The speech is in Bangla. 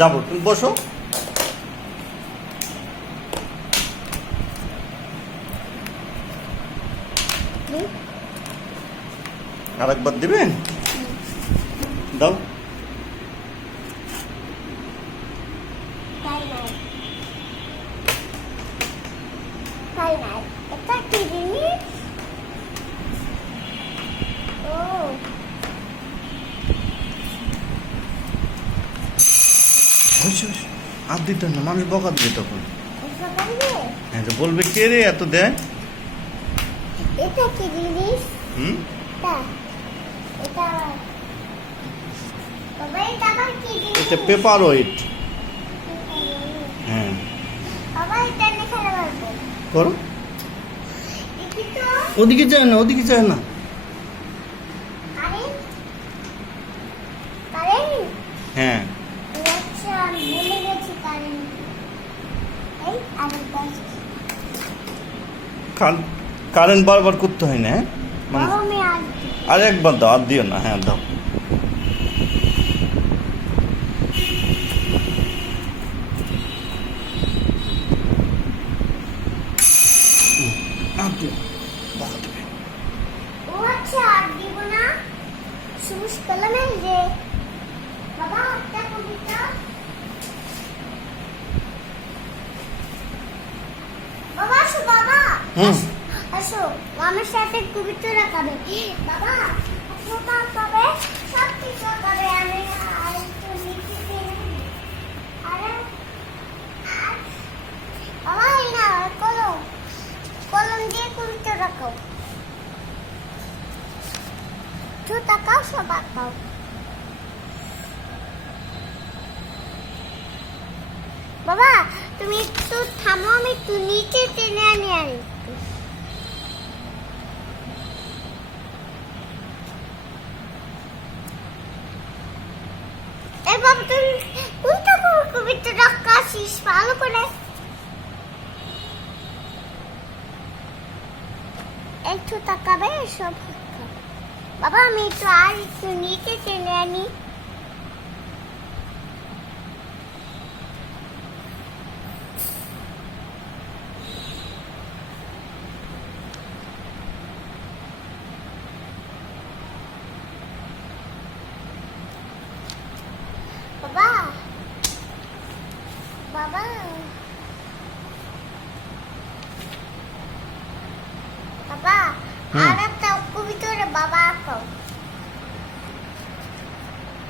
যাবো, তুমি বসো। আরেকবার দিবেন? দাও। এটা কি জিনিস? ও আর দিতে না, মানুষ বকা দিবে তখন। এটা বলবে? হ্যাঁ, তো বলবে কে রে এত দেয়। এটা কি জিনিস? এটা এটা বাবা, এটা আবার কি জিনিস? এটা পেপার ওয়েট। হ্যাঁ, বাবা, এটা নিয়ে খেলা করবো। করো। দেখি তো। ওদিকে যায় না, ওদিকে যায় না। কারেন্ট কারেন্ট হ্যাঁ, আচ্ছা, আমি ভুলে গেছি কারেন্ট। এই আরেকবার। কারেন্ট বারবার করতে হয় না। হ্যাঁ, মানে বাবা, আমি আর একবার দাও, আর দিও না। হ্যাঁ, দাও। আর দিও না, বকা দিবে। ও আচ্ছা, আর দিব না। সবুজ কালামের যে বাবা, একটা কবিতা। বাবা আসো, বাবা আসো, আমার সাথে কবিতা রাখাবে। বাবা আসো, কাবে সব কিছু কাবে। আমি আর একটু লিখে দিই। আরে বাবা, এই না কলম, কলম দিয়ে কবিতা রাখো। তো তাকাও, সব আঁকাও। বাবা তুমি একটু থামো, আমি একটু নিচে টেনে আনি। আর একটু এই বাবা, তুমি কোনটা কবিতা রাখাছিস ভালো করে? একটু তাকাবে, সব আঁকাও। বাবা আমি একটু আর একটু নিচে টেনে আনি। বাবা বাবা বাবা, আর একটা কবিতা বাবা আঁকাও।